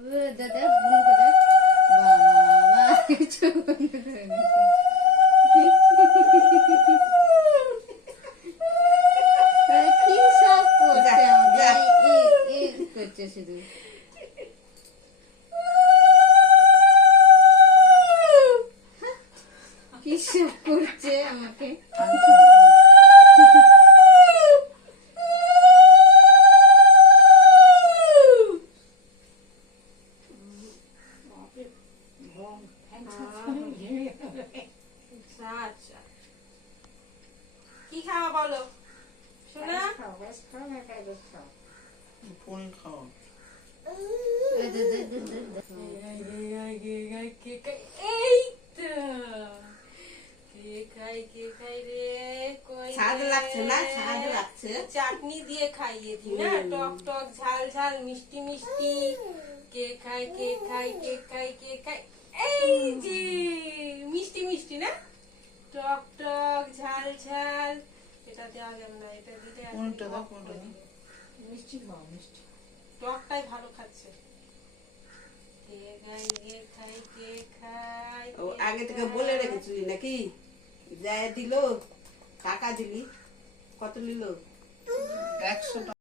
দাদা বাবা কিছু কি সব করছে করছে শুধু কি সব করছে আমাকে কি খাওয়া বলো শোনা ফোন খাও এই তো কে খাই রে স্বাদ লাগছে না স্বাদ লাগছে চাটনি দিয়ে খাইয়ে দি না টক টক ঝাল ঝাল মিষ্টি মিষ্টি কে খাই এই যে মিষ্টি মিষ্টি না টক টক ঝাল ঝাল এটা দেওয়া যাবে না এটা দিলে কোনটা দাও কোনটা দাও মিষ্টি খাও মিষ্টি টকটাই ভালো খাচ্ছে কে খাই ও আগে থেকে বলে রেখেছিলি নাকি যায় দিল টাকা দিলি কত নিল 100 টাকা